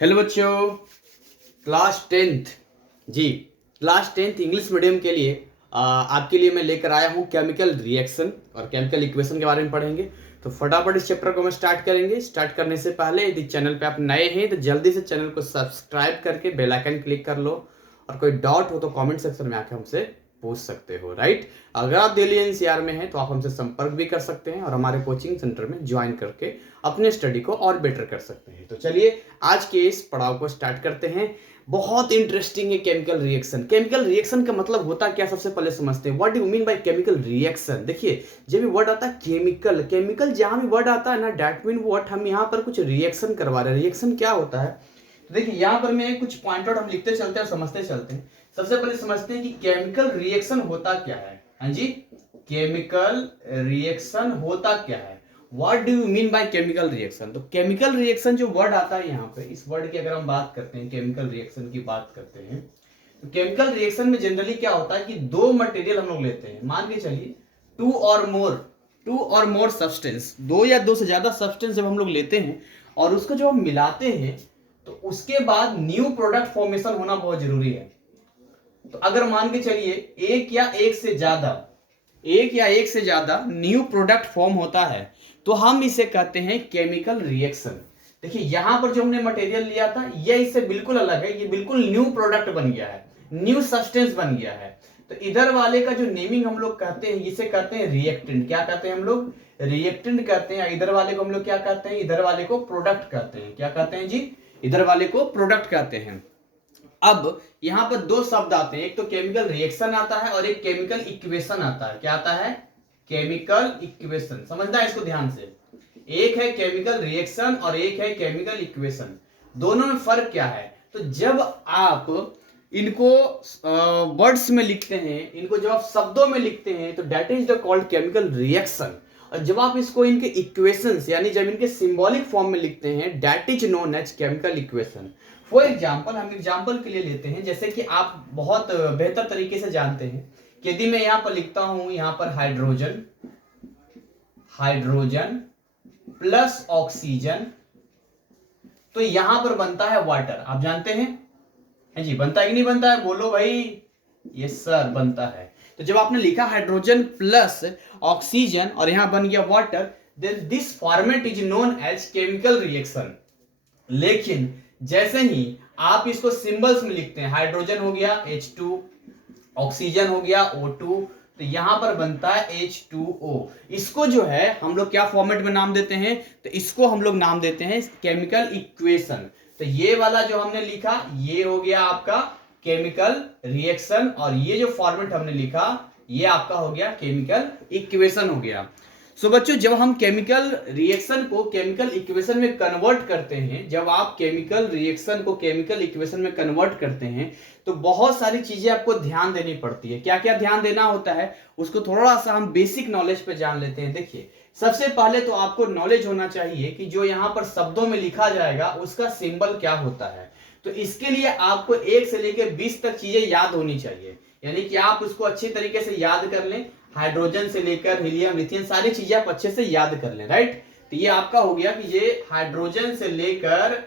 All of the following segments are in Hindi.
हेलो बच्चों, क्लास टेंथ जी क्लास टेंथ इंग्लिश मीडियम के लिए आपके लिए मैं लेकर आया हूँ केमिकल रिएक्शन और केमिकल इक्वेशन के बारे में पढ़ेंगे। तो फटाफट इस चैप्टर को हम स्टार्ट करेंगे। स्टार्ट करने से पहले यदि चैनल पे आप नए हैं तो जल्दी से चैनल को सब्सक्राइब करके बेल आइकन क्लिक कर लो, और कोई डाउट हो तो कमेंट सेक्शन में आके हमसे पूछ सकते हो। राइट, अगर आप दिल्ली एनसीआर में हैं तो आप हमसे संपर्क भी कर सकते हैं और हमारे कोचिंग सेंटर में ज्वाइन करके अपने स्टडी को और बेटर कर सकते हैं। तो चलिए आज के इस पड़ाव को स्टार्ट करते हैं। बहुत इंटरेस्टिंग है केमिकल रिएक्शन। केमिकल रिएक्शन का मतलब होता क्या, सबसे पहले समझते हैं। What do you mean by chemical reaction. देखिए, जब भी वर्ड आता है केमिकल, केमिकल जहां भी वर्ड आता है ना, दैट मीन व्हाट, हम यहाँ पर कुछ रिएक्शन करवा रहे हैं। रिएक्शन क्या होता है, तो देखिए यहाँ पर मैं कुछ पॉइंट आउट हम लिखते चलते हैं और समझते चलते हैं। सबसे पहले समझते हैं कि केमिकल रिएक्शन होता क्या है। हाँ जी, केमिकल रिएक्शन होता क्या है। What do you mean by chemical reaction. तो केमिकल रिएक्शन जो वर्ड आता है यहाँ पे, इस वर्ड की अगर हम बात करते हैं, केमिकल रिएक्शन की बात करते हैं, तो केमिकल रिएक्शन में जनरली क्या होता है कि दो मटेरियल हम लोग लेते हैं। मान के चलिए टू और मोर सब्सटेंस, दो या दो से ज्यादा सब्सटेंस जब हम लोग लेते हैं और उसको जब हम मिलाते हैं तो उसके बाद न्यू प्रोडक्ट फॉर्मेशन होना बहुत जरूरी है। तो अगर मान के चलिए एक या एक से ज्यादा न्यू प्रोडक्ट फॉर्म होता है तो हम इसे कहते हैं केमिकल रिएक्शन। देखिए यहां पर जो हमने मटेरियल लिया था यह इससे बिल्कुल अलग है, ये बिल्कुल न्यू प्रोडक्ट बन गया है, न्यू सब्सटेंस बन गया है। तो इधर वाले का जो नेमिंग हम लोग कहते हैं, इसे कहते हैं रिएक्टेंट। क्या कहते हैं हम लोग, रिएक्टेंट कहते हैं। इधर वाले को हम लोग क्या कहते हैं, इधर वाले को प्रोडक्ट कहते हैं। क्या कहते हैं जी, इधर वाले को प्रोडक्ट कहते हैं। अब यहां पर दो शब्द आते हैं, एक तो केमिकल रिएक्शन आता है और एक केमिकल इक्वेशन आता है। क्या आता है, केमिकल इक्वेशन। समझना है इसको ध्यान से, एक है केमिकल रिएक्शन और एक है केमिकल इक्वेशन। दोनों में फर्क क्या है, तो जब आप इनको वर्ड्स में लिखते हैं, इनको जब आप शब्दों में लिखते हैं तो that is the called chemical reaction. और जब आप इसको इनके इक्वेशंस यानी जब इनके सिंबॉलिक फॉर्म में लिखते हैं, that is known as chemical equation. For example, हम एग्जाम्पल के लिए लेते हैं, जैसे कि आप बहुत बेहतर तरीके से जानते हैं कि यदि मैं यहां पर लिखता हूं, यहां पर हाइड्रोजन प्लस ऑक्सीजन, तो यहां पर बनता है वाटर। आप जानते हैं, है जी, बनता है कि नहीं बनता है, बोलो भाई। यस सर, बनता है। तो जब आपने लिखा हाइड्रोजन प्लस ऑक्सीजन और यहां बन गया water, then this format is known as chemical reaction. लेकिन जैसे ही आप इसको सिंबल्स में लिखते हैं, हाइड्रोजन हो गया H2, ऑक्सीजन हो गया O2, तो यहां पर बनता है H2O। इसको जो है हम लोग क्या फॉर्मेट में नाम देते हैं, तो इसको हम लोग नाम देते हैं केमिकल इक्वेशन। तो ये वाला जो हमने लिखा ये हो गया आपका केमिकल रिएक्शन, और ये जो फॉर्मेट हमने लिखा ये आपका हो गया केमिकल इक्वेशन हो गया। सो बच्चों, जब हम केमिकल रिएक्शन को केमिकल इक्वेशन में कन्वर्ट करते हैं, जब आप केमिकल रिएक्शन को केमिकल इक्वेशन में कन्वर्ट करते हैं तो बहुत सारी चीजें आपको ध्यान देनी पड़ती है। क्या क्या ध्यान देना होता है उसको थोड़ा सा हम बेसिक नॉलेज पे जान लेते हैं। देखिए, सबसे पहले तो आपको नॉलेज होना चाहिए कि जो यहाँ पर शब्दों में लिखा जाएगा उसका सिंबल क्या होता है। तो इसके लिए आपको 1 से लेकर 20 तक चीजें याद होनी चाहिए, यानी कि आप उसको अच्छी तरीके से याद कर लें। हाइड्रोजन से लेकर हीलियम, लिथियम, सारी चीजें आप अच्छे से याद कर लें। राइट, तो ये आपका हो गया कि ये हाइड्रोजन से लेकर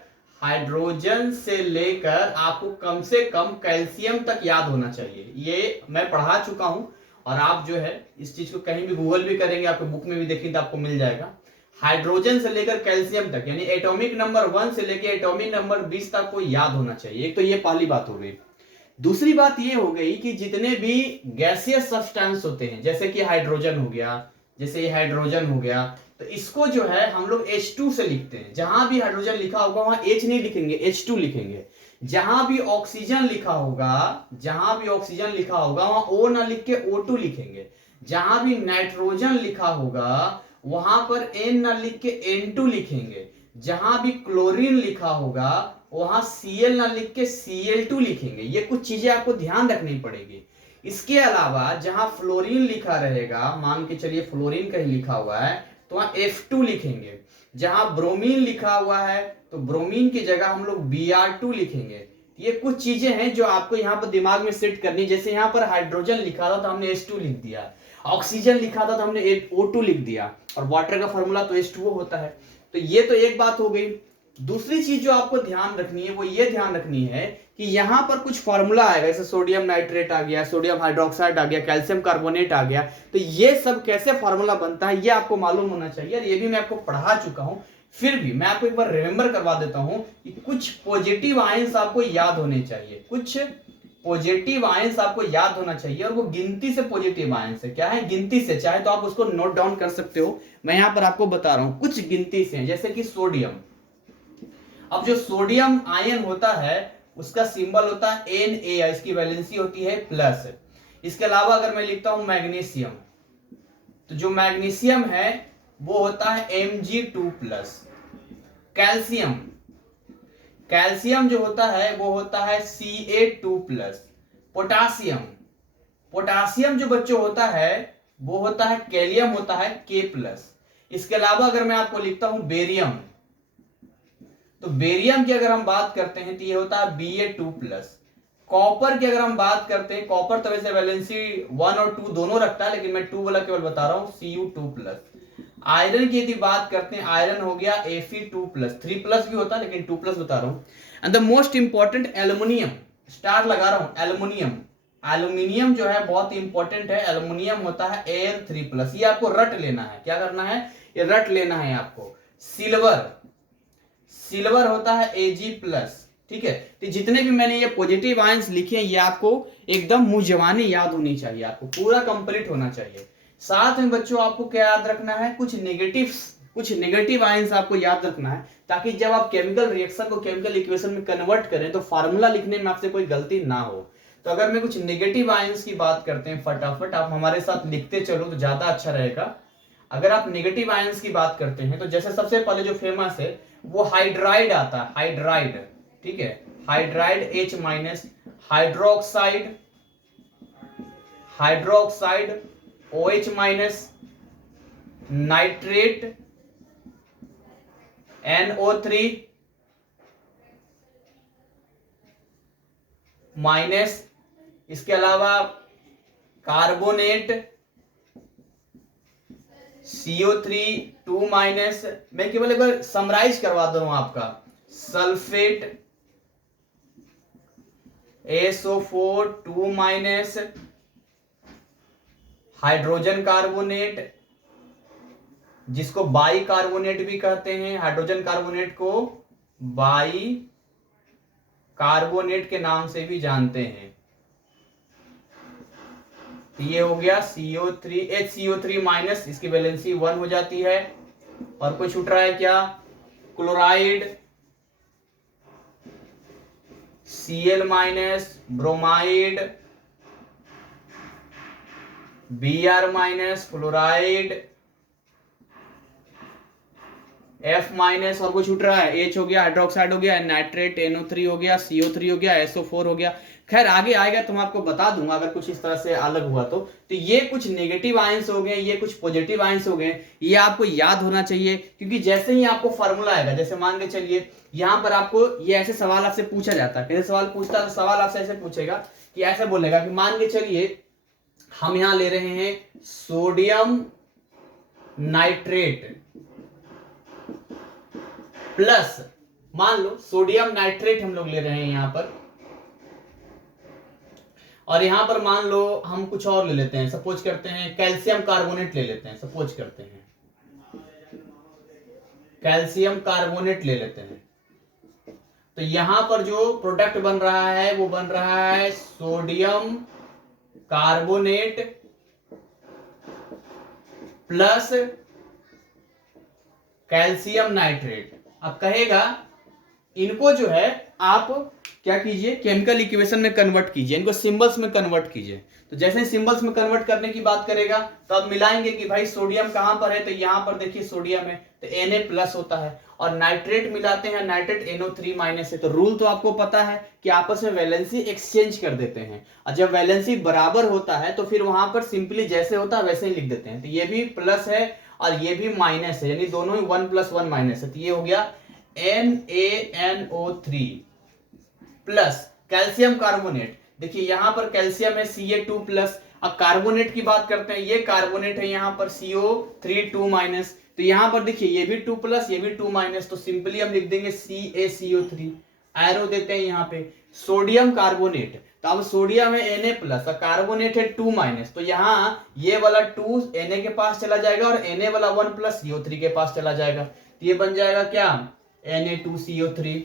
आपको कम से कम कैल्शियम तक याद होना चाहिए। ये मैं पढ़ा चुका हूं और आप जो है इस चीज को कहीं भी गूगल भी करेंगे, आपको बुक में भी देखेंगे तो आपको मिल जाएगा। हाइड्रोजन से लेकर कैल्शियम तक, यानी एटॉमिक नंबर 1 से लेकर एटॉमिक नंबर 20 तक को याद होना चाहिए। एक तो ये पहली बात हो गई। दूसरी बात ये हो गई कि जितने भी गैसियस सब्सटेंस होते हैं, जैसे कि हाइड्रोजन हो गया, जैसे ये हाइड्रोजन हो गया, तो इसको जो है हम लोग H2 से लिखते हैं। जहां भी हाइड्रोजन लिखा होगा वहां H नहीं लिखेंगे, H2 लिखेंगे। जहां भी ऑक्सीजन लिखा होगा वहां O ना लिख के O2 लिखेंगे। जहां भी नाइट्रोजन लिखा होगा वहां पर N ना लिख के N2 लिखेंगे। जहां भी क्लोरीन लिखा होगा वहां Cl ना लिख के Cl2 लिखेंगे। ये कुछ चीजें आपको ध्यान रखनी पड़ेगी। इसके अलावा जहां फ्लोरीन लिखा रहेगा, मान के चलिए फ्लोरीन कहीं लिखा हुआ है तो वहां F2 लिखेंगे। जहां ब्रोमीन लिखा हुआ है तो ब्रोमीन की जगह हम लोग Br2 लिखेंगे। ये कुछ चीजें हैं जो आपको यहाँ पर दिमाग में सेट करनी। जैसे यहाँ पर हाइड्रोजन लिखा था तो हमने H2 लिख दिया, ऑक्सीजन लिखा था तो हमने O2 लिख दिया, और वाटर का फॉर्मूला तो H2O होता है। तो ये तो एक बात हो गई। दूसरी चीज जो आपको ध्यान रखनी है वो ये ध्यान रखनी है कि यहां पर कुछ फॉर्मूला आएगा, जैसे सोडियम नाइट्रेट आ गया, सोडियम हाइड्रोक्साइड आ गया, कैल्शियम कार्बोनेट आ गया, तो ये सब कैसे फॉर्मूला बनता है ये आपको मालूम होना चाहिए। और ये भी मैं आपको पढ़ा चुका हूं, फिर भी मैं आपको एक बार रिमेंबर करवा देता हूं कि कुछ पॉजिटिव आयंस आपको याद होने चाहिए, कुछ पॉजिटिव आयंस आपको याद होना चाहिए, और वो गिनती से पॉजिटिव आयंस है। क्या है? गिनती से। चाहे तो आप उसको नोट डाउन कर सकते हो, मैं यहां पर आपको बता रहा हूं कुछ गिनती से, जैसे कि सोडियम। अब जो सोडियम आयन होता है उसका सिंबल होता है Na, इसकी वैलेंसी होती है प्लस। इसके अलावा अगर मैं लिखता हूं मैग्नीशियम, तो जो मैग्नीशियम है वो होता है Mg2+। कैल्शियम, कैल्शियम जो होता है वो होता है Ca2+। पोटासियम, पोटासियम जो बच्चों होता है वो होता है कैलियम, होता है K+। इसके अलावा अगर मैं आपको लिखता हूं बेरियम, तो बेरियम की अगर हम बात करते हैं तो ये होता है Ba2+। कॉपर की अगर हम बात करते हैं, कॉपर तो वैसे वैलेंसी 1 और 2 दोनों रखता है, लेकिन मैं 2 वाला केवल बता रहा हूं, Cu2+। आयरन की यदि बात करते हैं, आयरन हो गया Fe2+, 3+ भी होता है लेकिन 2+ बता रहा हूं। And the most important aluminium, star लगा रहा हूं, एल्युमिनियम, एल्युमिनियम जो है बहुत इंपॉर्टेंट है, एल्युमिनियम होता है Al3+। ये आपको रट लेना है, क्या करना है? ये रट लेना है आपको। सिल्वर, सिल्वर होता है Ag+। ठीक है, तो जितने भी मैंने ये पॉजिटिव आयंस लिखे हैं ये आपको एकदम मुंह जवानी याद होनी चाहिए, आपको पूरा कंप्लीट होना चाहिए। साथ में बच्चों आपको क्या याद रखना है? कुछ नेगेटिव आयंस आपको याद रखना है, ताकि जब आप केमिकल रिएक्शन को केमिकल इक्वेशन में कन्वर्ट करें तो फार्मूला लिखने में आपसे कोई गलती ना हो। तो अगर मैं कुछ नेगेटिव आयंस की बात करते हैं, फटाफट आप हमारे साथ लिखते चलो तो ज्यादा अच्छा रहेगा। अगर आप नेगेटिव आयंस की बात करते हैं तो जैसे सबसे पहले जो फेमस है वो हाइड्राइड आता है, हाइड्राइड। ठीक है, hydride H-, hydroxide, hydroxide OH-, nitrate NO3-, इसके अलावा कार्बोनेट CO3 2-। मैं केवल एक बार समराइज करवा दूं आपका, सल्फेट SO4 2-, हाइड्रोजन कार्बोनेट जिसको बाई कार्बोनेट भी कहते हैं, हाइड्रोजन कार्बोनेट को बाई कार्बोनेट के नाम से भी जानते हैं। तो ये हो गया CO3 HCO3-, इसकी वैलेंसी 1 हो जाती है। और कोई छूट रहा है क्या? Chloride Cl-, bromide Br-, fluoride F-, और कुछ छूट रहा है? H हो गया, हाइड्रोक्साइड हो गया, नाइट्रेट NO3 हो गया, CO3 हो गया, SO4 हो गया। खैर आगे आएगा तो मैं आपको बता दूंगा अगर कुछ इस तरह से अलग हुआ तो ये कुछ नेगेटिव आयंस हो गए, ये कुछ पॉजिटिव आयंस हो गए, ये आपको याद होना चाहिए। क्योंकि जैसे ही आपको फॉर्मूला आएगा, जैसे मान के चलिए यहां पर आपको ये ऐसे सवाल आपसे पूछा जाता है, कैसे सवाल पूछता है? तो सवाल आपसे ऐसे पूछेगा कि ऐसे बोलेगा कि मान के चलिए हम यहां ले रहे हैं सोडियम नाइट्रेट प्लस, मान लो सोडियम नाइट्रेट हम लोग ले रहे हैं यहां पर, और यहां पर मान लो हम कुछ और ले लेते हैं, सपोज करते हैं कैल्शियम कार्बोनेट ले लेते हैं, सपोज करते हैं कैल्शियम कार्बोनेट ले लेते हैं। तो यहां पर जो प्रोडक्ट बन रहा है वो बन रहा है sodium carbonate plus calcium nitrate. अब कहेगा इनको जो है आप क्या कीजिए, केमिकल इक्वेशन में कन्वर्ट कीजिए, इनको सिंबल्स में कन्वर्ट कीजिए। तो जैसे सिंबल्स में कन्वर्ट करने की बात करेगा तो अब मिलाएंगे कि भाई सोडियम कहां पर है, तो यहां पर देखिए सोडियम है तो Na+ होता है, और नाइट्रेट मिलाते हैं, नाइट्रेट NO3- है। तो रूल तो आपको पता है कि आपस में वैलेंसी एक्सचेंज कर देते हैं, और जब वैलेंसी बराबर होता है तो फिर वहां पर सिंपली जैसे होता है वैसे ही लिख देते हैं। तो ये भी प्लस है और ये भी माइनस है, यानी दोनों ही 1 + 1 माइनस है। तो ये हो गया NaNO3 प्लस कैल्शियम कार्बोनेट। देखिए यहां पर कैल्शियम है Ca2+, अब कार्बोनेट की बात करते हैं, ये कार्बोनेट है यहाँ पर CO3 2 माइनस, तो यहाँ पर देखिए ये भी 2 प्लस ये भी 2 माइनस, तो सिंपली हम लिख देंगे CaCO3, एरो देते हैं यहाँ पे। सोडियम कार्बोनेट, तो अब सोडियम है Na प्लस और कार्बोनेट है 2 माइनस, तो यहाँ ये वाला 2 Na के पास चला जाएगा और Na वाला 1 प्लस CO3 के पास चला जाएगा, तो ये बन जाएगा क्या Na2CO3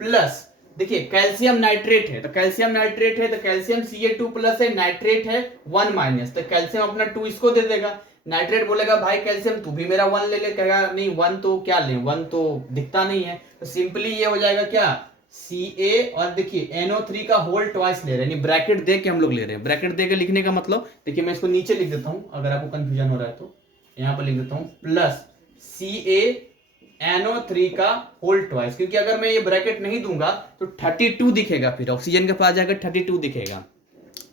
प्लस, देखिए कैल्शियम नाइट्रेट है, तो कैल्शियम नाइट्रेट है तो कैल्शियम Ca2 प्लस है, नाइट्रेट है 1 माइनस, तो कैल्शियम अपना 2 इसको दे देगा, नाइट्रेट बोलेगा भाई कैल्शियम तू भी मेरा 1 ले ले, कहेगा नहीं 1 तो क्या ले, 1 तो दिखता नहीं है, तो सिंपली ये हो जाएगा क्या Ca, और देखिए NO3 का होल ट्वाइस ले रहे हैं, ब्रैकेट दे के हम लोग ले रहे हैं, ब्रैकेट दे के लिखने का मतलब देखिए मैं इसको नीचे लिख देता हूं अगर आपको कंफ्यूजन हो रहा है तो, यहाँ पर लिख देता हूं प्लस CaNO3 का होल ट्वाइस, क्योंकि अगर मैं ये ब्रैकेट नहीं दूंगा तो 32 दिखेगा, फिर ऑक्सीजन के पास जाकर 32 दिखेगा।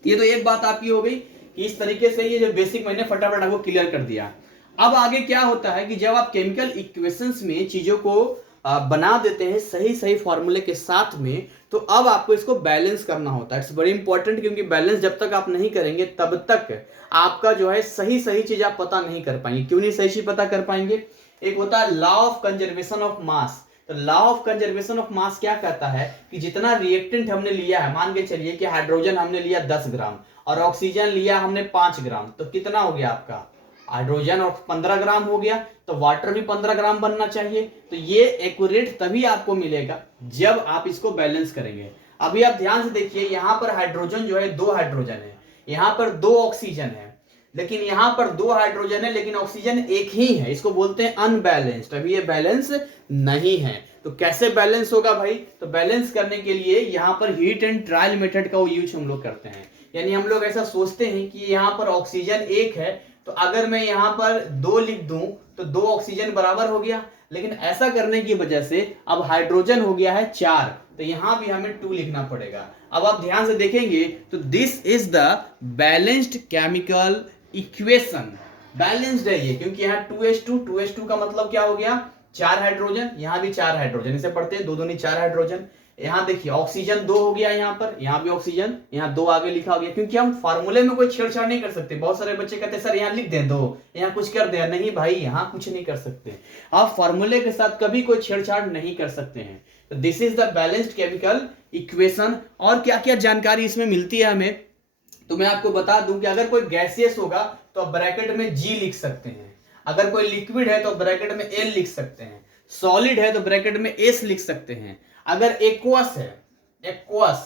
ये तो एक बात आपकी हो गई कि इस तरीके से ये जो बेसिक मैंने फटाफट आपको क्लियर कर दिया। अब आगे क्या होता है कि जब आप केमिकल इक्वेशंस में चीजों को बना देते हैं सही सही फॉर्मूले के साथ में, तो अब आपको इसको बैलेंस करना होता है। इट्स वेरी इंपॉर्टेंट, क्योंकि बैलेंस जब तक आप नहीं करेंगे तब तक आपका जो है सही सही चीज आप पता नहीं कर पाएंगे। क्यों नहीं सही चीज पता कर पाएंगे? एक होता है law of conservation of mass. तो law of conservation of mass क्या कहता है कि जितना रिएक्टेंट हमने लिया है, मान के चलिए कि हाइड्रोजन हमने लिया 10 ग्राम और ऑक्सीजन लिया हमने 5 ग्राम, तो कितना हो गया आपका? हाइड्रोजन और 15 ग्राम हो गया, तो वाटर भी 15 ग्राम बनना चाहिए। तो ये एक्यूरेट तभी आपको मिलेगा जब आप इसको बैलेंस करेंगे। अभी आप ध्यान से देखिए, यहां पर हाइड्रोजन जो है 2 हाइड्रोजन है, यहां पर 2 ऑक्सीजन है, लेकिन यहां पर 2 हाइड्रोजन है लेकिन ऑक्सीजन एक ही है, इसको बोलते हैं अनबैलेंस्ड। अभी ये बैलेंस नहीं है, तो कैसे बैलेंस होगा भाई? तो बैलेंस करने के लिए यहां पर हीट एंड ट्रायल मेथड का यूज हम लोग करते हैं। यानी हम लोग ऐसा सोचते हैं कि यहां पर ऑक्सीजन 1 है, तो अगर मैं यहां पर 2 लिख दूं तो 2 ऑक्सीजन बराबर हो गया, लेकिन ऐसा करने की वजह से अब हाइड्रोजन हो गया है 4, तो यहां भी हमें 2 लिखना पड़ेगा। अब आप ध्यान से देखेंगे तो this is the balanced chemical equation. Balanced है ये, क्योंकि यहाँ 2s2 का मतलब क्या हो गया? 4 हाइड्रोजन, यहाँ भी 4 हाइड्रोजन, इसे पढ़ते हैं 2 दूनी 4 हाइड्रोजन। यहाँ देखिए ऑक्सीजन 2 हो गया, यहाँ पर यहाँ भी ऑक्सीजन, यहाँ 2 आगे लिखा हो गया, क्योंकि हम फार्मूले में कोई छेड़छाड़ नहीं कर सकते। बहुत सारे बच्चे कहते हैं सर यहाँ लिख दें 2, यहाँ कुछ कर दें। नहीं भाई, यहाँ कुछ नहीं कर सकते, आप फार्मूले के साथ कभी कोई छेड़छाड़ नहीं कर सकते हैं। तो this is the balanced chemical equation. और क्या क्या जानकारी इसमें मिलती है हमें, तो मैं आपको बता दूं कि अगर कोई गैसियस होगा तो आप ब्रैकेट में G लिख सकते हैं, अगर कोई लिक्विड है तो ब्रैकेट में L लिख सकते हैं, सॉलिड है तो ब्रैकेट में S लिख सकते हैं, अगर एक्वस है, एक्वस,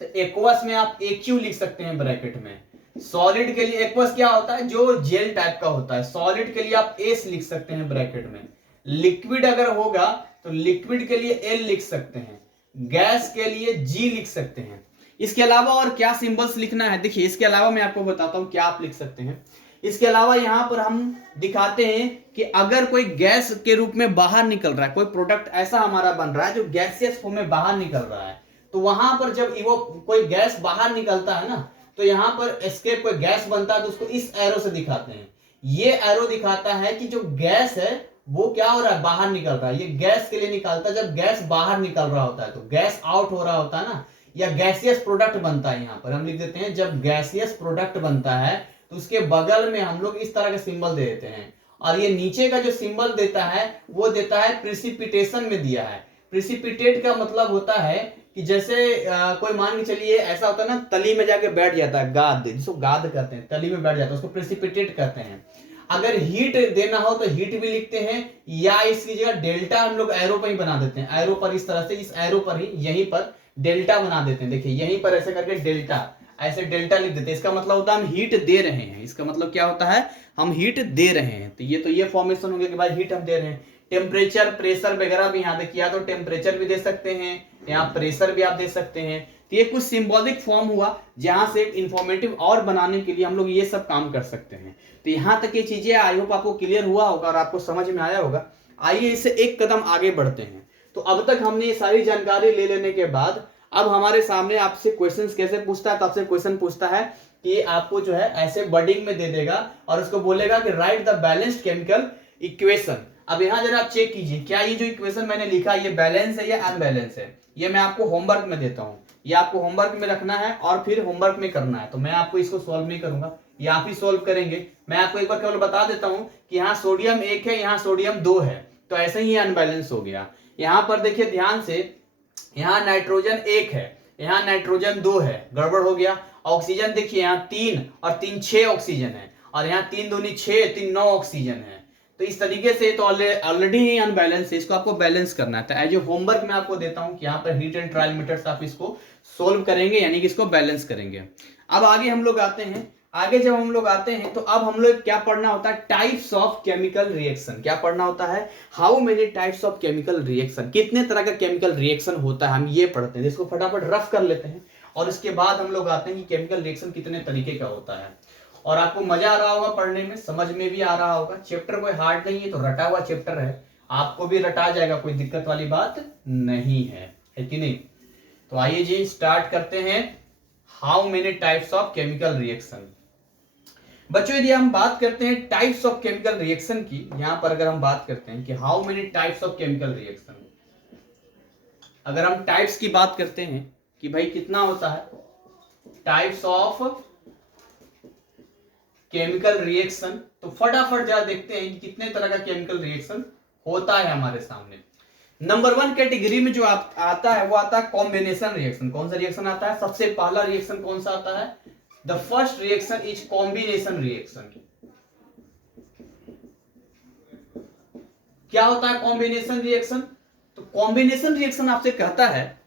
तो एक्वस में आप AQ लिख सकते हैं ब्रैकेट में। सॉलिड के लिए एक्वस क्या होता है? जो जेल टाइप का होता है। सॉलिड के लिए आप S लिख सकते हैं ब्रैकेट में। लिक्विड अगर होगा तो लिक्विड के लिए L लिख सकते हैं, गैस के लिए G लिख सकते हैं। इसके अलावा और क्या सिंबल्स लिखना है? देखिए इसके अलावा मैं आपको बताता हूं क्या आप लिख सकते हैं। इसके अलावा यहां पर हम दिखाते हैं कि अगर कोई गैस के रूप में बाहर निकल रहा है, कोई प्रोडक्ट ऐसा हमारा बन रहा है जो गैसियस फॉर्म में बाहर निकल रहा है, तो वहां पर जब वो कोई गैस बाहर निकलता है ना, तो यहां पर एस्केप कोई गैस बनता है तो उसको इस एरो से दिखाते हैं। ये एरो दिखाता है कि जो गैस है वो क्या हो रहा है? बाहर निकल रहा है। ये गैस के लिए निकालता है, जब गैस बाहर निकल रहा होता है तो गैस आउट हो रहा होता है ना, या गैसियस प्रोडक्ट बनता है। यहां पर हम लिख देते हैं जब गैसियस प्रोडक्ट बनता है तो उसके बगल में हम लोग इस तरह का सिंबल दे देते हैं, और ये नीचे का जो सिंबल देता है वो देता है प्रिसिपिटेशन में दिया है। प्रिसिपिटेट का मतलब होता है कि जैसे कोई मान के चलिए ऐसा होता है ना, तली में जाके बैठ जाता है, गाद, जिसको गाद कहते हैं, तली में बैठ जाता है, उसको प्रिसिपिटेट कहते हैं। अगर हीट देना हो तो हीट भी लिखते हैं, या इसकी जगह डेल्टा हम लोग एरो पर ही बना देते हैं, एरो पर इस तरह से, इस एरो पर ही यहीं पर डेल्टा बना देते हैं। देखिए यहीं पर ऐसे करके डेल्टा, ऐसे डेल्टा लिख देते हैं। इसका मतलब होता है हम हीट दे रहे हैं, इसका मतलब क्या होता है? हम हीट दे रहे हैं। तो ये फॉर्मेशन होंगे कि भाई हीट हम दे रहे हैं। टेम्परेचर, प्रेशर वगैरह भी यहाँ देखिए, या तो टेम्परेचर भी दे सकते हैं, यहाँ प्रेशर भी आप दे सकते हैं। तो ये कुछ सिंबॉलिक फॉर्म हुआ जहां से इंफॉर्मेटिव और बनाने के लिए हम लोग ये सब काम कर सकते हैं। तो यहाँ तक ये चीजें आई होप आपको क्लियर हुआ होगा और आपको समझ में आया होगा। आइए इससे एक कदम आगे बढ़ते हैं। तो अब तक हमने ये सारी जानकारी ले लेने के बाद अब हमारे सामने आपसे क्वेश्चंस कैसे पूछता है, तो आपसे क्वेश्चन पूछता है कि आपको जो है ऐसे वर्डिंग में दे देगा और उसको बोलेगा कि right the balanced chemical equation. अब यहाँ जरा आप चेक कीजिए, क्या ये जो इक्वेशन मैंने लिखा ये बैलेंस है या अनबैलेंस है। ये मैं आपको होमवर्क में देता हूँ, ये आपको होमवर्क में रखना है और फिर होमवर्क में करना है। तो मैं आपको इसको सॉल्व नहीं करूंगा, ये आप ही सॉल्व करेंगे। मैं आपको एक बार केवल बता देता हूँ कि यहाँ सोडियम 1 है, यहाँ सोडियम 2 है, तो ऐसे ही अनबैलेंस हो गया। यहाँ पर देखिए ध्यान से, यहाँ नाइट्रोजन 1 है, यहाँ नाइट्रोजन 2 है, गड़बड़ हो गया। ऑक्सीजन देखिए यहाँ 3 और 3 6 ऑक्सीजन है, और यहाँ 3 दूनी 6 3 9 ऑक्सीजन है। तो इस तरीके से तो ऑलरेडी ही अनबैलेंस है, इसको आपको बैलेंस करना है। तो एज ए होमवर्क मैं आपको देता हूं कि यहाँ पर हीट एंड ट्रायल मेथड्स आप इसको सोल्व करेंगे, यानी कि इसको बैलेंस करेंगे। अब आगे हम लोग आते हैं, आगे जब हम लोग आते हैं तो अब हम लोग क्या पढ़ना होता है, टाइप्स ऑफ केमिकल रिएक्शन। क्या पढ़ना होता है, how many types of chemical reaction, कितने तरह का केमिकल रिएक्शन होता है, हम ये पढ़ते हैं। इसको फटाफट रफ कर लेते हैं और इसके बाद हम लोग आते हैं कि केमिकल रिएक्शन कितने तरीके का होता है। और आपको मजा आ रहा होगा पढ़ने में, समझ में भी आ रहा होगा। चैप्टर कोई हार्ड नहीं है, तो रटा हुआ चैप्टर है, आपको भी रटा जाएगा, कोई दिक्कत वाली बात नहीं है कि नहीं। तो आइए जी स्टार्ट करते हैं, how many types of chemical reaction. बच्चों यदि हम बात करते हैं टाइप्स ऑफ केमिकल रिएक्शन की, यहां पर अगर हम बात करते हैं कि how many types of chemical reaction, अगर हम टाइप्स की बात करते हैं कि भाई कितना होता है टाइप्स ऑफ केमिकल रिएक्शन, तो फटाफट जरा देखते हैं कि कितने तरह का केमिकल रिएक्शन होता है हमारे सामने। नंबर 1 कैटेगरी में जो आता है वो आता है कॉम्बिनेशन रिएक्शन। कौन सा रिएक्शन आता है, सबसे पहला रिएक्शन कौन सा आता है, the first reaction is combination reaction. क्या होता है कॉम्बिनेशन रिएक्शन, तो कॉम्बिनेशन रिएक्शन आपसे कहता है,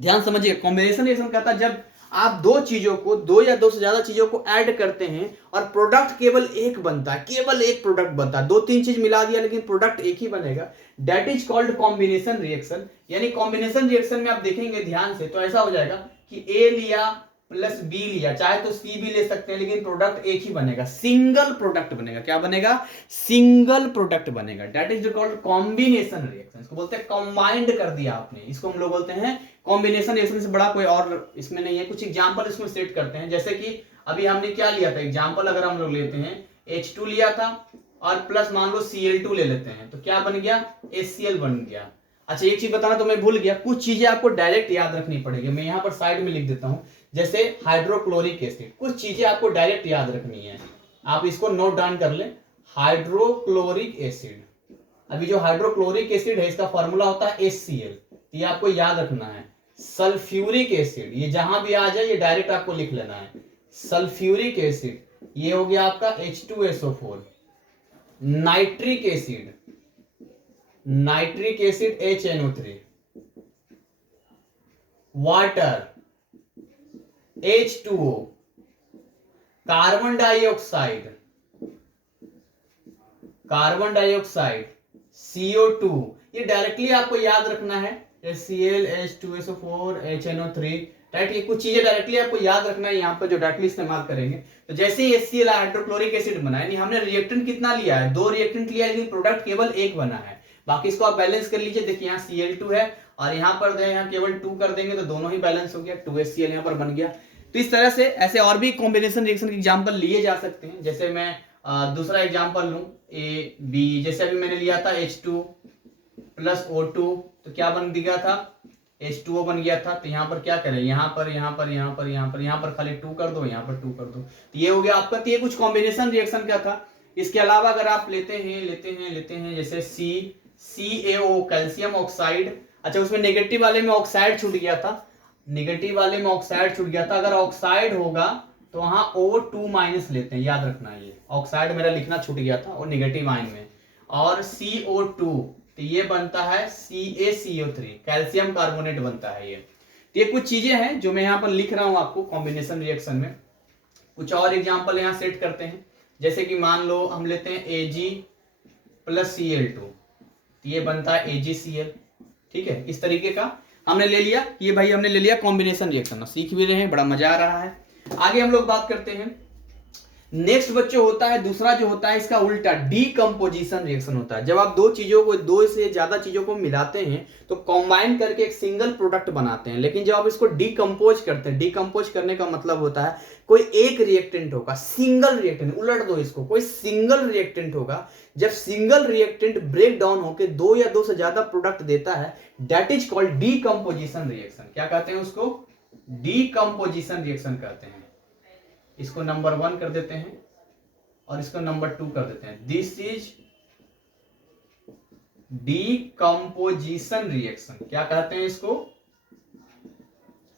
ध्यान समझिए, कॉम्बिनेशन रिएक्शन कहता है जब आप दो चीजों को, दो या दो से ज्यादा चीजों को ऐड करते हैं और प्रोडक्ट केवल एक बनता है, केवल एक प्रोडक्ट बनता है। दो तीन चीज मिला दिया लेकिन प्रोडक्ट एक ही बनेगा, that is called combination reaction. यानी कॉम्बिनेशन रिएक्शन में आप देखेंगे ध्यान से तो ऐसा हो जाएगा कि ए लिया प्लस बी लिया, चाहे तो सी भी ले सकते हैं, लेकिन प्रोडक्ट एक ही बनेगा, सिंगल प्रोडक्ट बनेगा। क्या बनेगा, सिंगल प्रोडक्ट बनेगा, that is called combination reaction. इसको बोलते हैं कंबाइंड कर दिया आपने, इसको हम लोग बोलते हैं कॉम्बिनेशन रिएक्शन। से बड़ा कोई और इसमें नहीं है। कुछ एग्जांपल इसमें सेट करते हैं, जैसे कि अभी हमने क्या लिया था एग्जांपल, अगर हम लोग लेते हैं H2 लिया था और प्लस मान लो Cl2 ले लेते हैं, तो क्या बन गया, HCl बन गया। अच्छा एक चीज बताना तो मैं भूल गया, कुछ चीजें आपको डायरेक्ट याद रखनी पड़ेगी, मैं यहाँ पर साइड में लिख देता हूँ। जैसे हाइड्रोक्लोरिक एसिड, कुछ चीजें आपको डायरेक्ट याद रखनी है, आप इसको नोट डाउन कर ले। हाइड्रोक्लोरिक एसिड, अभी जो हाइड्रोक्लोरिक एसिड है इसका फॉर्मूला होता है HCl, ये आपको याद रखना है। सल्फ्यूरिक एसिड, ये जहां भी आ जाए ये डायरेक्ट आपको लिख लेना है, सल्फ्यूरिक एसिड, ये हो गया आपका H2SO4। Nitric acid, nitric acid HNO3। Water H2O। Carbon dioxide, carbon dioxide CO2, ये डायरेक्टली आपको याद रखना है, HCl H2SO4 HNO3, राइट। ये कुछ चीजें डायरेक्टली आपको याद रखना है यहाँ पर जो डायरेक्टली इस्तेमाल करेंगे। तो जैसे ही HCl हाइड्रोक्लोरिक एसिड बना, यानी हमने रिएक्टेंट कितना लिया है, दो रिएक्टेंट लिया है लेकिन प्रोडक्ट केवल एक बना है, बाकी इसको आप बैलेंस कर लीजिए। देखिए यहाँ Cl2 है और यहाँ पर यहाँ केवल 2 कर देंगे तो दोनों ही बैलेंस हो गया, 2HCl यहाँ पर बन गया। तो इस तरह से ऐसे और भी कॉम्बिनेशन रिएक्शन के एग्जाम्पल लिए जा सकते हैं। जैसे मैं दूसरा एग्जाम्पल लूं AB, जैसे अभी मैंने लिया था H2 प्लस O2, तो क्या बन गया था, H2O बन गया था। तो यहाँ पर क्या करें, यहाँ पर यहाँ पर यहाँ पर यहाँ पर यहाँ पर खाली 2 कर दो, यहाँ पर 2 कर दो, तो ये हो गया आपका। तो ये कुछ कॉम्बिनेशन रिएक्शन का था। इसके अलावा अगर आप लेते हैं जैसे CaO, कैल्शियम ऑक्साइड। अच्छा उसमें नेगेटिव वाले में ऑक्साइड छूट गया था, नेगेटिव वाले में ऑक्साइड छूट गया था। अगर ऑक्साइड होगा तो वहां O2- लेते हैं, याद रखना, ये ऑक्साइड मेरा लिखना छूट गया था, और नेगेटिव आयन में। और CO2, तो ये बनता है CaCO3, कैल्शियम कार्बोनेट बनता है ये। तो ये कुछ चीजें हैं जो मैं यहाँ पर लिख रहा हूं आपको कॉम्बिनेशन रिएक्शन में। कुछ और एग्जांपल यहाँ सेट करते हैं, जैसे कि मान लो हम लेते हैं Ag प्लस Cl2, तो ये बनता है AgCl, ठीक है। इस तरीके का हमने ले लिया, ये भाई हमने ले लिया कॉम्बिनेशन रिएक्शन, सीख भी रहे हैं, बड़ा मजा आ रहा है। आगे हम लोग बात करते हैं नेक्स्ट बच्चों होता है दूसरा जो होता है इसका उल्टा, डीकंपोजिशन रिएक्शन होता है। जब आप दो चीजों को, दो से ज्यादा चीजों को मिलाते हैं तो कंबाइन करके एक सिंगल प्रोडक्ट बनाते हैं। लेकिन जब आप इसको डीकंपोज करते हैं, डीकंपोज करने का मतलब होता है कोई एक रिएक्टेंट होगा, सिंगल रिएक्टेंट, उलट दो इसको, कोई सिंगल रिएक्टेंट होगा। जब सिंगल रिएक्टेंट ब्रेक डाउन होकर दो या दो से ज्यादा प्रोडक्ट देता है, that is called decomposition reaction. क्या कहते हैं उसको? डीकंपोजिशन रिएक्शन कहते हैं। इसको नंबर 1 कर देते हैं और इसको नंबर 2 कर देते हैं। This is decomposition reaction. क्या कहते हैं इसको?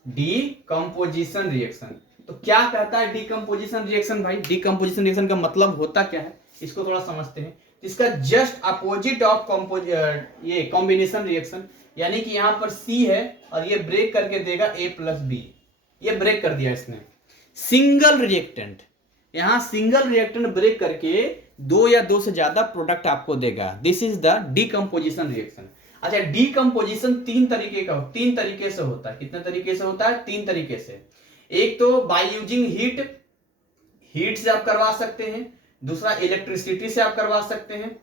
Decomposition reaction. तो क्या कहता है डीकंपोजिशन रिएक्शन भाई? डीकंपोजिशन रिएक्शन का मतलब होता क्या है इसको थोड़ा समझते हैं। इसका जस्ट अपोजिट ऑफ ये कॉम्बिनेशन रिएक्शन, यानी कि यहां पर C है और ये ब्रेक करके देगा A+B। ये ब्रेक कर दिया इसने। सिंगल रिएक्टेंट, यहां सिंगल रिएक्टेंट ब्रेक करके दो या दो से ज्यादा प्रोडक्ट आपको देगा। This is the decomposition reaction. अच्छा, डीकंपोजिशन तीन तरीके से होता है। कितने तरीके से होता है? 3 तरीके से। एक तो बाय यूजिंग हीट से आप करवा सकते हैं, दूसरा इलेक्ट्रिसिटी से आप करवा सकते हैं,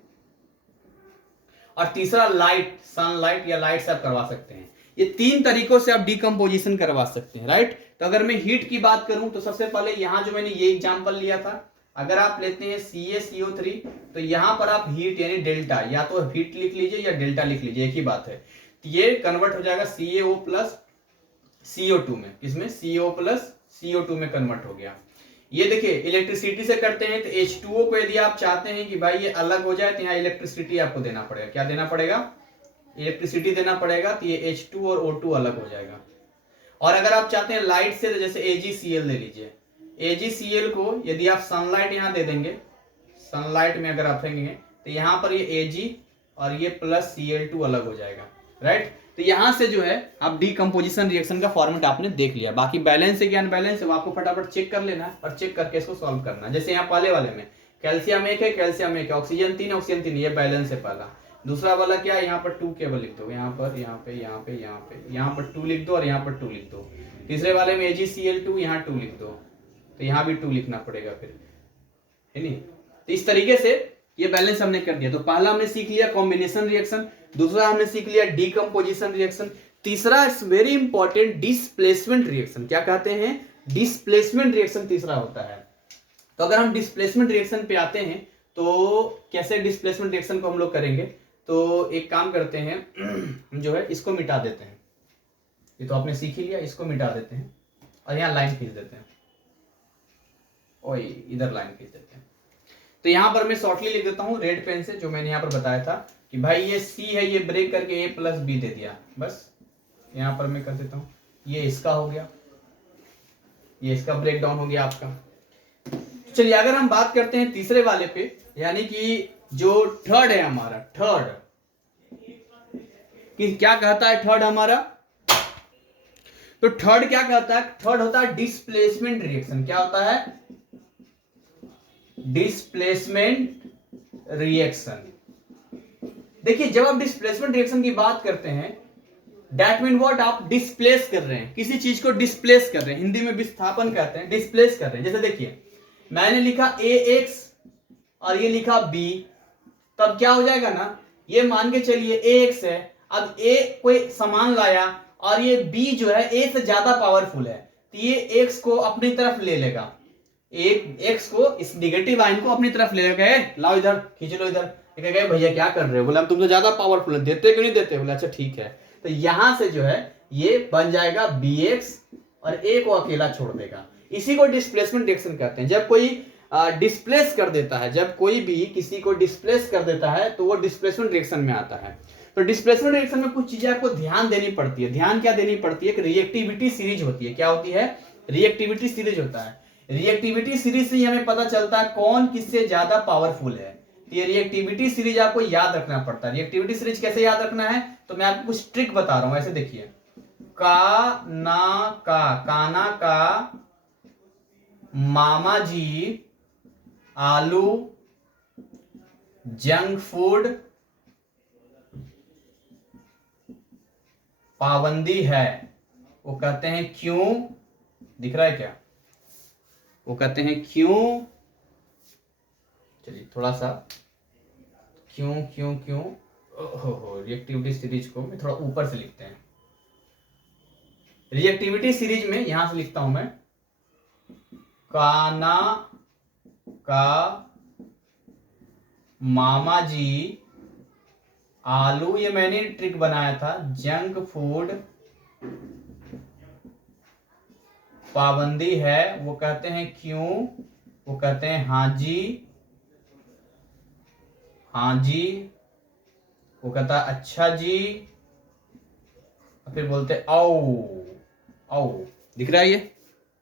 और तीसरा लाइट, सनलाइट या लाइट से आप करवा सकते हैं। ये 3 तरीकों से आप डीकंपोजिशन करवा सकते हैं, राइट। तो अगर मैं हीट की बात करूं तो सबसे पहले यहां जो मैंने ये एग्जांपल लिया था, अगर आप लेते हैं CaCO3 तो यहां पर आप हीट यानी डेल्टा, या तो हीट लिख लीजिए या डेल्टा लिख लीजिए, एक ही बात है। तो ये कन्वर्ट हो जाएगा CaO प्लस CO2 में। किसमें? CO प्लस CO2 में कन्वर्ट हो गया। ये देखिए इलेक्ट्रिसिटी से करते हैं तो H2O को यदि आप चाहते हैं कि भाई ये अलग हो जाए तो यहाँ इलेक्ट्रिसिटी आपको देना पड़ेगा। क्या देना पड़ेगा? इलेक्ट्रिसिटी देना पड़ेगा, तो ये H2 और O2 अलग हो जाएगा। और अगर आप चाहते हैं लाइट से तो जैसे AgCl ले लीजिए। AgCl को यदि आप सनलाइट यहाँ दे देंगे, सनलाइट में अगर आप फेंकेंगे तो यहाँ पर ये Ag और ये प्लस Cl2 अलग हो जाएगा, राइट। तो यहां से जो है आप डीकंपोजिशन रिएक्शन का फॉर्मेट आपने देख लिया। बाकी बैलेंस है कि अनबैलेंस है वो आपको फटाफट चेक कर लेना है और चेक करके इसको सॉल्व करना है। जैसे यहाँ पहले वाले में कैल्शियम 1 है, कैल्शियम 1 है, ऑक्सीजन 3, ऑक्सीजन 3, ये बैलेंस है पहला। दूसरा वाला क्या है? यहाँ पर 2 केवल लिख दो, यहाँ पर, यहाँ पे, यहाँ पे, यहाँ पे, यहाँ पर 2 लिख दो और यहाँ पर 2 लिख दो। तीसरे वाले में AgCl2, यहाँ 2 लिख दो, तो यहाँ भी 2 लिखना पड़ेगा फिर, है नहीं। तो इस तरीके से ये बैलेंस हमने कर दिया। तो पहला हमने सीख लिया कॉम्बिनेशन रिएक्शन, दूसरा हमने सीख लिया डीकंपोजिशन रिएक्शन, तीसरा it's very important displacement reaction. क्या कहते हैं? डिस्प्लेसमेंट रिएक्शन तीसरा होता है। तो अगर हम डिस्प्लेसमेंट रिएक्शन पे आते हैं तो कैसे डिस्प्लेसमेंट रिएक्शन को हम लोग करेंगे? तो एक काम करते हैं जो है इसको मिटा देते हैं। ये तो आपने सीख ही लिया, इसको मिटा देते हैं और यहाँ लाइन खींच देते हैं, और इधर लाइन खींच देते हैं। तो यहां पर मैं शॉर्टली लिख देता हूं रेड पेन से, जो मैंने यहां पर बताया था कि भाई ये C है, ये ब्रेक करके A+B दे दिया। बस यहां पर मैं कर देता हूं, ये इसका हो गया, ये इसका ब्रेक डाउन हो गया आपका। चलिए अगर हम बात करते हैं तीसरे वाले पे, यानी कि जो थर्ड है हमारा, थर्ड कि क्या कहता है थर्ड हमारा? तो थर्ड क्या कहता है? थर्ड होता है डिस्प्लेसमेंट रिएक्शन। क्या होता है? Displacement reaction. देखिए जब आप डिस्प्लेसमेंट रिएक्शन की बात करते हैं, दैट मीन व्हाट? आप डिस्प्लेस कर रहे हैं, किसी चीज को डिस्प्लेस कर रहे हैं, हिंदी में विस्थापन कहते हैं, डिस्प्लेस कर रहे हैं। जैसे देखिए मैंने लिखा AX और ये लिखा B, तब क्या हो जाएगा ना, ये मान के चलिए AX है, अब A कोई सामान लाया और ये B जो है A से ज्यादा पावरफुल है, तो ये X को अपनी तरफ ले लेगा, एक X को, इस निगेटिव आयन को अपनी तरफ ले लेगा, लाओ इधर खींच लो इधर। भैया क्या कर रहे हो? बोला हम तुमसे ज्यादा पावरफुल है, देते क्यों नहीं देते? बोला अच्छा ठीक है। तो यहां से जो है ये बन जाएगा BX और A को अकेला छोड़ देगा। इसी को डिस्प्लेसमेंट रिएक्शन कहते हैं। जब कोई डिस्प्लेस कर देता है, जब कोई भी किसी को डिस्प्लेस कर देता है तो वो डिस्प्लेसमेंट रिएक्शन में आता है। तो डिस्प्लेसमेंट रिएक्शन में कुछ चीजें आपको ध्यान देनी पड़ती है। ध्यान क्या देनी पड़ती है? एक रिएक्टिविटी सीरीज होती है। क्या होती है? रिएक्टिविटी सीरीज होता है। रिएक्टिविटी सीरीज से ही हमें पता चलता है कौन किससे ज्यादा पावरफुल है। तो ये रिएक्टिविटी सीरीज आपको याद रखना पड़ता है। रिएक्टिविटी सीरीज कैसे याद रखना है? तो मैं आपको कुछ ट्रिक बता रहा हूं, ऐसे देखिए, काना का मामा जी आलू जंक फूड पाबंदी है। वो कहते हैं क्यों? दिख रहा है क्या? वो कहते हैं क्यों चलिए थोड़ा सा क्यों क्यों क्यों हो रिएक्टिविटी सीरीज को मैं थोड़ा ऊपर से लिखते हैं। रिएक्टिविटी सीरीज में यहां से लिखता हूं मैं, काना का मामा जी आलू, ये मैंने ट्रिक बनाया था, जंक फूड पाबंदी है, वो कहते हैं क्यों, वो कहते हैं हाँ जी, हाँ जी, वो कहता है अच्छा जी, फिर बोलते आओ, आओ, दिख रहा है ये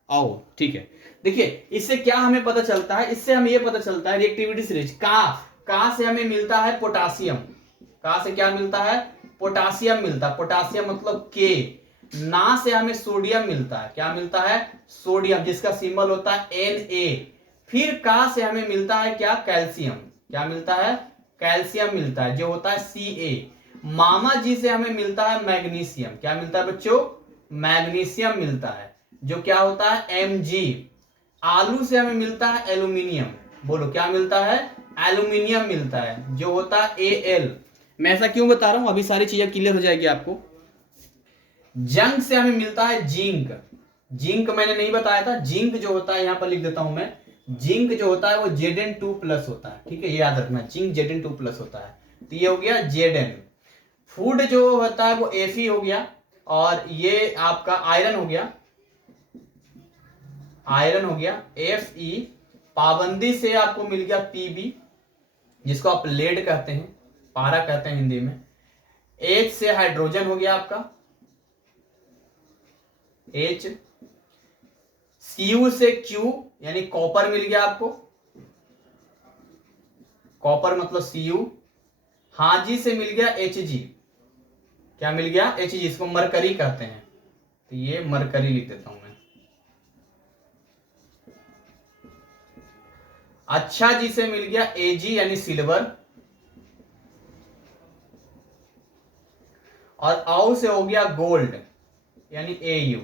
आओ, ठीक है। देखिए इससे क्या हमें पता चलता है, इससे हमें ये पता चलता है रिएक्टिविटी सीरीज का से हमें मिलता है पोटासियम, का से क्या मिलता है, पोटासियम मिलता है, पोटासियम मतलब के, ना से हमें सोडियम मिलता है, क्या मिलता है, सोडियम, जिसका सिंबल होता है Na, फिर का से हमें मिलता है क्या, कैल्शियम, क्या मिलता है, कैल्शियम मिलता है जो होता है Ca, मामा जी से हमें मिलता है मैग्नीशियम, क्या मिलता है बच्चों, मैग्नीशियम मिलता है जो क्या होता है Mg, आलू से हमें मिलता है एल्यूमिनियम, बोलो क्या मिलता है, एल्यूमिनियम मिलता है जो होता है Al। मैं ऐसा क्यों बता रहा हूं, अभी सारी चीजें क्लियर हो जाएगी आपको। जंक से हमें मिलता है जिंक, जिंक मैंने नहीं बताया था, जिंक जो होता है यहां पर लिख देता हूं मैं, जिंक जो होता है वो Zn2+ होता है, ठीक है, ये याद रखना, जिंक Zn2+ होता है, तो ये हो गया Zn। फूड जो होता है वो Fe हो गया, और ये आपका आयरन हो गया, आयरन हो गया Fe, पाबंदी से आपको मिल गया Pb, जिसको आप लेड कहते हैं, पारा कहते हैं हिंदी में, H से हाइड्रोजन हो गया आपका H, Cu से Q यानी कॉपर मिल गया आपको, कॉपर मतलब Cu, हाजी से मिल गया Hg, क्या मिल गया, Hg, इसको मरकरी कहते हैं, तो ये मरकरी लिख देता हूं मैं। अच्छा जी से मिल गया Ag यानी सिल्वर, और औ से हो गया गोल्ड यानी Au।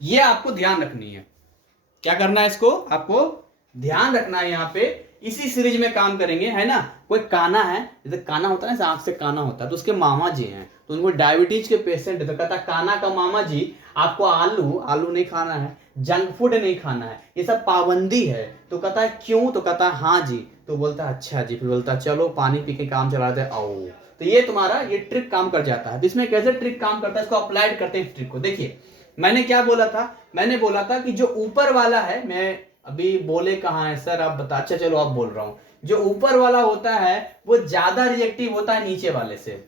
ये आपको ध्यान रखनी है, क्या करना है, इसको आपको ध्यान रखना है, यहां पे इसी सीरीज में काम करेंगे, है ना। कोई काना है, जैसे काना होता है ना, आंख से काना होता है, तो उसके मामा जी हैं, तो उनको डायबिटीज के पेशेंट, तो कहता काना का मामा जी आपको आलू, आलू नहीं खाना है, जंक फूड नहीं खाना है, ये सब पाबंदी है, तो कहता है क्यों, तो कहता है हाँ जी, तो बोलता है अच्छा जी, फिर बोलता है चलो पानी पी के काम चलाते हैं आओ। तो ये तुम्हारा ये ट्रिक काम कर जाता है। इसमें कैसे ट्रिक काम करता है, इसको अप्लाइड करते हैं ट्रिक को। देखिए मैंने क्या बोला था, मैंने बोला था कि जो ऊपर वाला है, मैं अभी बोले कहाँ है सर आप बता, अच्छा चलो आप बोल रहा हूं, जो ऊपर वाला होता है वो ज्यादा रिएक्टिव होता है नीचे वाले से।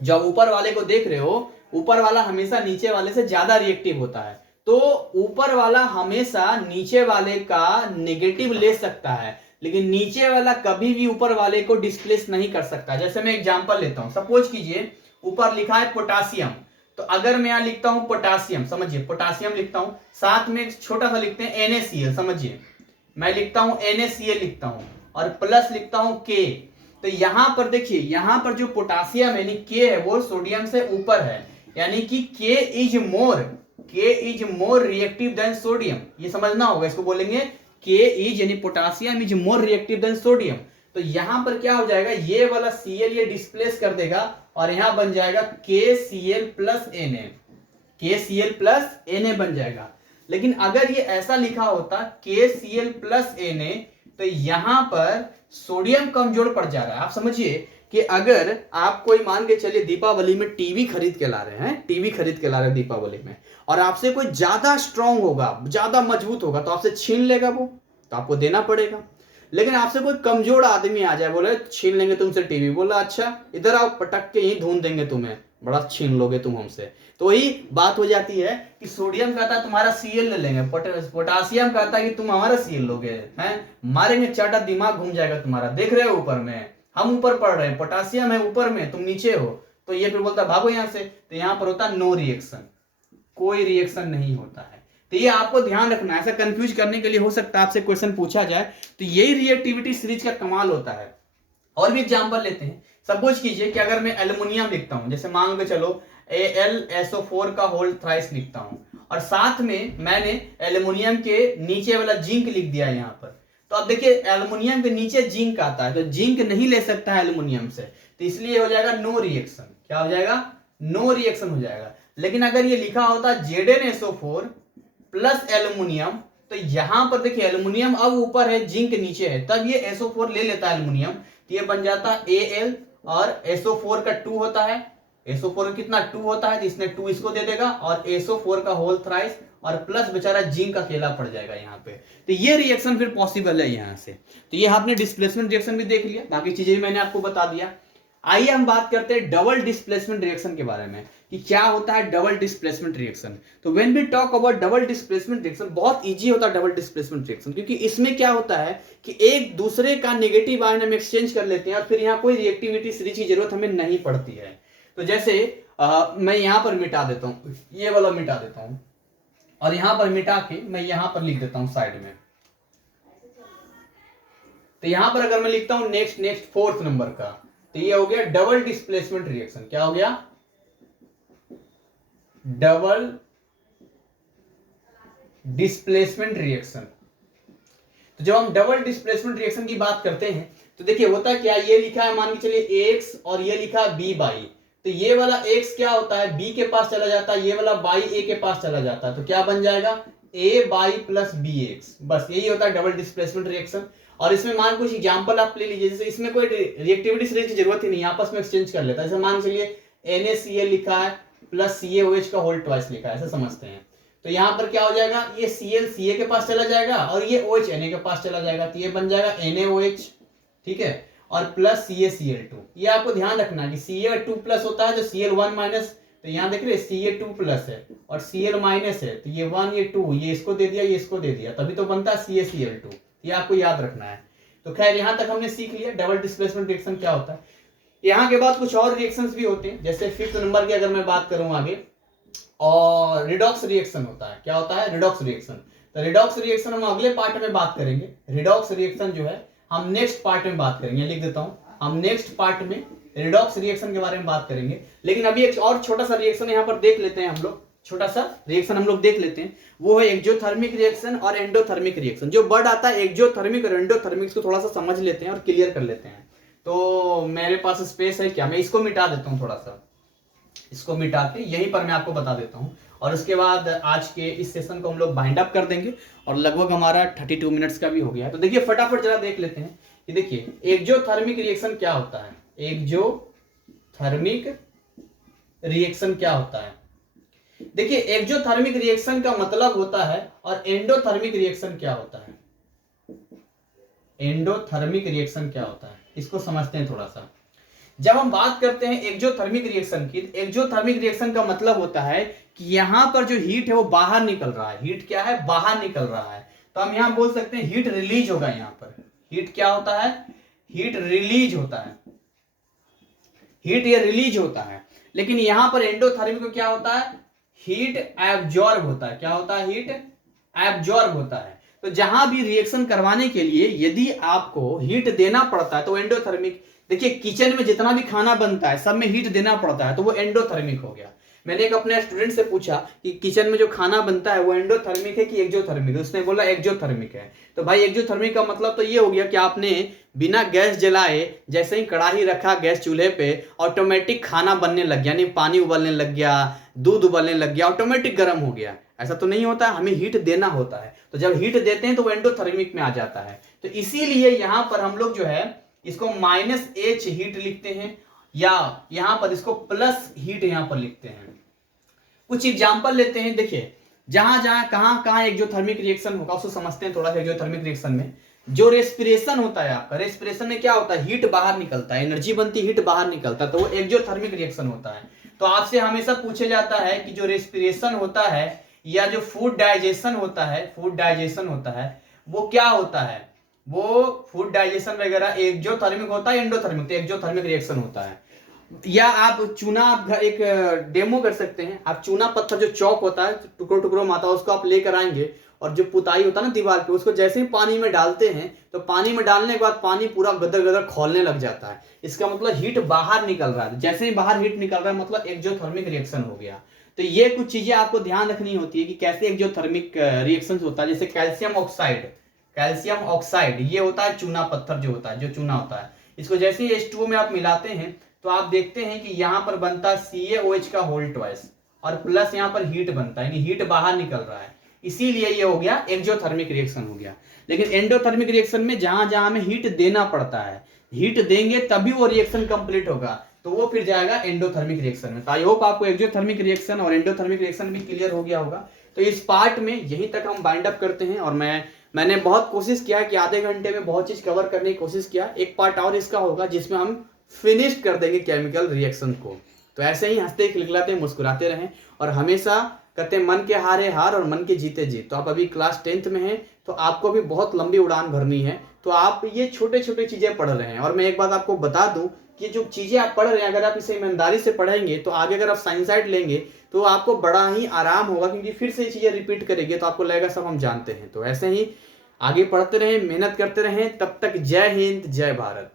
जब ऊपर वाले को देख रहे हो, ऊपर वाला हमेशा नीचे वाले से ज्यादा रिएक्टिव होता है, तो ऊपर वाला हमेशा नीचे वाले का नेगेटिव ले सकता है, लेकिन नीचे वाला कभी भी ऊपर वाले को डिस्प्लेस नहीं कर सकता। जैसे मैं एग्जांपल लेता हूं, सपोज कीजिए ऊपर लिखा है पोटासियम, तो अगर मैं यहां लिखता हूं पोटासियम, समझिए पोटासियम लिखता हूं, साथ में एक छोटा सा लिखते हैं NaCl, समझिए मैं लिखता हूं NaCl लिखता हूं, और प्लस लिखता हूं K, तो यहां पर देखिए, यहां पर जो पोटासियम यानी K है वो सोडियम से ऊपर है, यानी कि K is more reactive than sodium, ये समझना होगा, इसको बोलेंगे K इज यानी potassium is more reactive than sodium. तो यहां पर क्या हो जाएगा, ये वाला Cl ये डिस्प्लेस कर देगा, और यहां बन जाएगा KCl plus Na, KCl plus Na बन जाएगा। लेकिन अगर ये ऐसा लिखा होता KCl प्लस Na, तो यहां पर सोडियम कमजोर पड़ जा रहा है। आप समझिए कि अगर आप कोई मान के चलिए दीपावली में टीवी खरीद के ला रहे हैं, टीवी खरीद के ला रहे हैं दीपावली में, और आपसे कोई ज्यादा स्ट्रांग होगा, ज्यादा मजबूत होगा, तो आपसे छीन लेगा वो, तो आपको देना पड़ेगा। लेकिन आपसे कोई कमजोर आदमी आ जाए, बोले छीन लेंगे तुमसे टीवी, बोला अच्छा इधर आओ, पटक के ही ढूंढ देंगे तुम्हें, बड़ा छीन लोगे तुम हमसे। तो वही बात हो जाती है कि सोडियम कहता है तुम्हारा Cl ले लेंगे, पोटासियम कहता है कि तुम हमारा Cl लोगे, हैं मारेंगे चाटा, दिमाग घूम जाएगा तुम्हारा, देख रहे हो ऊपर में, हम ऊपर पढ़ रहे हैं, पोटासियम है ऊपर में, तुम नीचे हो, तो ये फिर बोलता भागो यहां से। तो यहां पर होता नो रिएक्शन, कोई रिएक्शन नहीं होता है। तो ये आपको ध्यान रखना है, ऐसा कंफ्यूज करने के लिए हो सकता है आपसे क्वेश्चन पूछा जाए, तो यही रिएक्टिविटी सीरीज का कमाल होता है। और भी एग्जांपल लेते हैं, सपोज कीजिए कि अगर मैं एल्युमिनियम लिखता हूं, जैसे मान के चलो AlSO4 का होल थ्राइस लिखता हूं, और साथ में मैंने एल्युमिनियम के नीचे वाला जिंक लिख दिया यहां पर, तो अब देखिए एल्युमिनियम के नीचे जिंक आता है, तो जिंक नहीं ले सकता है एल्युमिनियम से, तो इसलिए हो जाएगा नो रिएक्शन। क्या हो जाएगा? नो रिएक्शन हो जाएगा। लेकिन अगर ये लिखा होता ZnSO4 प्लस एल्युमिनियम, तो यहां पर देखिए एल्युमिनियम अब ऊपर है, जिंक नीचे है, तब ये SO4 ले लेता है एल्युमिनियम, तो ये बन जाता Al और SO4 का 2 होता है, SO4 कितना 2 होता है, तो इसने 2 इसको दे देगा और SO4 का होल थ्राइस और प्लस बेचारा जिंक अकेला पड़ जाएगा यहाँ पे। तो ये रिएक्शन फिर पॉसिबल है यहाँ से। तो ये आपने डिस्प्लेसमेंट रिएक्शन भी देख लिया, बाकी चीजें भी मैंने आपको बता दिया। आइए हम बात करते हैं डबल डिस्प्लेसमेंट रिएक्शन के बारे में कि क्या होता है डबल डिस्प्लेसमेंट रिएक्शन। तो when we talk about double displacement reaction, बहुत इजी होता है डबल डिस्प्लेसमेंट रिएक्शन, क्योंकि इसमें क्या होता है कि एक दूसरे का नेगेटिव आयन हम एक्सचेंज कर लेते हैं और फिर यहाँ कोई रिएक्टिविटी सीरीज की जरूरत हमें नहीं पड़ती है। तो जैसे मैं यहां पर मिटा देता हूं, ये वाला मिटा देता हूं और यहां पर मिटा के मैं यहां पर लिख देता हूं साइड में। तो यहां पर अगर मैं लिखता हूं नेक्स्ट 4th नंबर का, तो ये हो गया डबल डिस्प्लेसमेंट रिएक्शन। क्या हो गया? Double displacement reaction. तो जब हम डबल डिस्प्लेसमेंट रिएक्शन की बात करते हैं तो देखिए होता क्या, ये लिखा है मान के चलिए x और ये लिखा है b बाई, तो ये वाला x क्या होता है b के पास चला जाता है, ये वाला बाई a के पास चला जाता है, तो क्या बन जाएगा a बाई प्लस bx। बस यही होता है डबल डिस्प्लेसमेंट रिएक्शन। और इसमें मान कुछ एग्जांपल आप ले लीजिए, जैसे इसमें कोई रिएक्टिविटी सीरीज की जरूरत ही नहीं, आपस में एक्सचेंज कर लेता है। जैसे मान चलिए NaCl लिखा है प्लस CaOH का होल ट्वाइस लिखा है, ऐसा समझते हैं। तो यहां पर क्या हो जाएगा, ये Cl Ca के पास चला जाएगा और ये OH Na के पास चला जाएगा, तो ये बन जाएगा NaOH, ठीक है, और प्लस CaCl2। ये आपको ध्यान रखना है कि Ca2 प्लस होता है तो Cl1 माइनस, तो यहां देख रहे Ca2 प्लस है और Cl माइनस है, तो ये 1 ये 2, ये इसको दे दिया ये इसको दे दिया, तभी तो बनता है CaCl2। ये आपको याद रखना है। तो खैर यहां तक हमने सीख लिया डबल डिस्प्लेसमेंट रिएक्शन क्या होता है। यहां के बाद कुछ और रिएक्शंस भी होते हैं, जैसे 5th नंबर की अगर मैं बात करूं आगे, और रिडॉक्स रिएक्शन होता है। क्या होता है? Redox reaction. तो रिडॉक्स रिएक्शन हम अगले पार्ट में बात करेंगे। रिडॉक्स रिएक्शन जो है हम नेक्स्ट पार्ट में बात करेंगे, लिख देता हूं, हम नेक्स्ट पार्ट में रिडॉक्स रिएक्शन के बारे में बात करेंगे। लेकिन अभी एक और छोटा सा रिएक्शन यहाँ पर देख लेते हैं हम लोग, छोटा सा रिएक्शन हम लोग देख लेते हैं, वो है एक्सोथर्मिक रिएक्शन और एंडोथर्मिक रिएक्शन। जो वर्ड आता है एक्सोथर्मिक और एंडोथर्मिक, इसको थोड़ा सा समझ लेते हैं और क्लियर कर लेते हैं। तो मेरे पास स्पेस है क्या, मैं इसको मिटा देता हूं, थोड़ा सा इसको मिटा के यहीं पर मैं आपको बता देता हूं, और उसके बाद आज के इस सेशन को हम लोग बाइंड अप कर देंगे और लगभग हमारा 32 मिनट्स का भी हो गया है। तो देखिए फटाफट जरा देख लेते हैं कि देखिए एक्सोथर्मिक रिएक्शन क्या होता है। एक्सोथर्मिक रिएक्शन क्या होता है? देखिए एक्सोथर्मिक रिएक्शन का मतलब होता है, और एंडोथर्मिक रिएक्शन क्या होता है। एंडोथर्मिक रिएक्शन क्या होता है इसको समझते हैं थोड़ा सा। जब हम बात करते हैं एक्सोथर्मिक रिएक्शन की, एक्सोथर्मिक रिएक्शन का मतलब होता है कि यहां पर जो हीट है वो बाहर निकल रहा है। हीट क्या है? बाहर निकल रहा है। तो हम यहां बोल सकते हैं हीट रिलीज होगा। यहां पर हीट क्या होता है? हीट रिलीज होता है, हीट ये रिलीज होता है। लेकिन यहां पर एंडोथर्मिक में क्या होता है? हीट एब्जॉर्ब होता है। क्या होता है? हीट एब्जॉर्ब होता है। तो जहां भी रिएक्शन करवाने के लिए यदि आपको हीट देना पड़ता है तो एंडोथर्मिक। देखिए किचन में जितना भी खाना बनता है सब में हीट देना पड़ता है, तो वो एंडोथर्मिक हो गया। मैंने एक अपने स्टूडेंट से पूछा कि किचन में जो खाना बनता है वो एंडोथर्मिक है कि एक्सोथर्मिक है, उसने बोला एक्सोथर्मिक है। तो भाई एक्सोथर्मिक का मतलब तो ये हो गया कि आपने बिना गैस जलाए जैसे ही कढ़ाई रखा गैस चूल्हे पे, ऑटोमेटिक खाना बनने लग गया, यानी पानी उबलने लग गया, दूध उबलने लग गया, ऑटोमेटिक गर्म हो गया। ऐसा तो नहीं होता, हमें हीट देना होता है। तो जब हीट देते हैं तो वो एंडोथर्मिक में आ जाता है। तो इसीलिए यहां पर हम लोग जो है इसको -H हीट लिखते हैं, या यहां पर इसको प्लस हीट यहां पर लिखते हैं। कुछ एग्जांपल लेते हैं। देखिए जहां जहां कहां एक्सोथर्मिक रिएक्शन होगा उसको समझते हैं थोड़ा सा। एक्सोथर्मिक रिएक्शन में जो रेस्पिरेशन होता है आपका, रेस्पिरेशन में क्या होता है? हीट बाहर निकलता है, एनर्जी बनती है, हीट बाहर निकलता है, तो वो एक्सोथर्मिक रिएक्शन होता है। तो आपसे हमेशा पूछा जाता है कि जो रेस्पिरेशन होता है या जो फूड डाइजेशन होता है, फूड डाइजेशन होता है वो क्या होता है? वो फूड डाइजेशन वगैरह एक्सोथर्मिक होता है एंडोथर्मिक? तो एक्सोथर्मिक रिएक्शन होता है। या आप चूना, आप एक डेमो कर सकते हैं। आप चूना पत्थर जो चौक होता है टुकड़ों टुकड़ों में आता है, उसको आप लेकर आएंगे और जो पुताई होता है ना दीवार पे, उसको जैसे ही पानी में डालते हैं तो पानी में डालने के बाद पानी पूरा गदर गदर खौलने लग जाता है। इसका मतलब हीट बाहर निकल रहा है। जैसे ही बाहर हीट निकल रहा है मतलब एक्सोथर्मिक रिएक्शन हो गया। तो ये कुछ चीजें आपको ध्यान रखनी होती है कि कैसे एक्सोथर्मिक रिएक्शन होता है। जैसे कैल्शियम ऑक्साइड, कैल्शियम ऑक्साइड, ये होता है चूना पत्थर जो होता है, जो चूना होता है, इसको जैसे ही H2O में आप मिलाते हैं तो आप देखते हैं कि यहाँ पर बनता है CaOH का होल ट्वाइस और प्लस यहाँ पर हीट बनता है, यानी हीट बाहर निकल रहा है, इसीलिए ये हो गया एक्सोथर्मिक रिएक्शन हो गया। लेकिन एंडोथर्मिक रिएक्शन में जहां जहां हमें हीट देना पड़ता है, हीट देंगे तभी वो रिएक्शन कंप्लीट होगा, तो वो फिर जाएगा एंडोथर्मिक रिएक्शन में। तो आई होप आपको एक्सोथर्मिक रिएक्शन और एंडोथर्मिक रिएक्शन भी क्लियर हो गया होगा। तो इस पार्ट में यहीं तक हम बाइंड अप करते हैं, और मैंने बहुत कोशिश किया कि आधे घंटे में बहुत चीज कवर करने की कोशिश किया। एक पार्ट और इसका होगा जिसमें हम फिनिश कर देंगे केमिकल रिएक्शन को। तो ऐसे ही हंसते खिलखिलाते मुस्कुराते रहें, और हमेशा कहते हैं मन के हारे हार और मन के जीते जीत। तो आप अभी क्लास 10th में हैं, तो आपको भी बहुत लंबी उड़ान भरनी है, तो आप ये छोटे छोटे चीजें पढ़ रहे हैं। और मैं एक बात आपको बता दूं कि जो चीजें आप पढ़ रहे हैं, अगर आप इसे ईमानदारी से पढ़ेंगे तो आगे अगर आप साइंस साइड लेंगे तो आपको बड़ा ही आराम होगा, क्योंकि फिर से ये चीजें रिपीट करेंगे तो आपको लगेगा सब हम जानते हैं। तो ऐसे ही आगे पढ़ते रहें, मेहनत करते रहें। तब तक जय हिंद, जय भारत।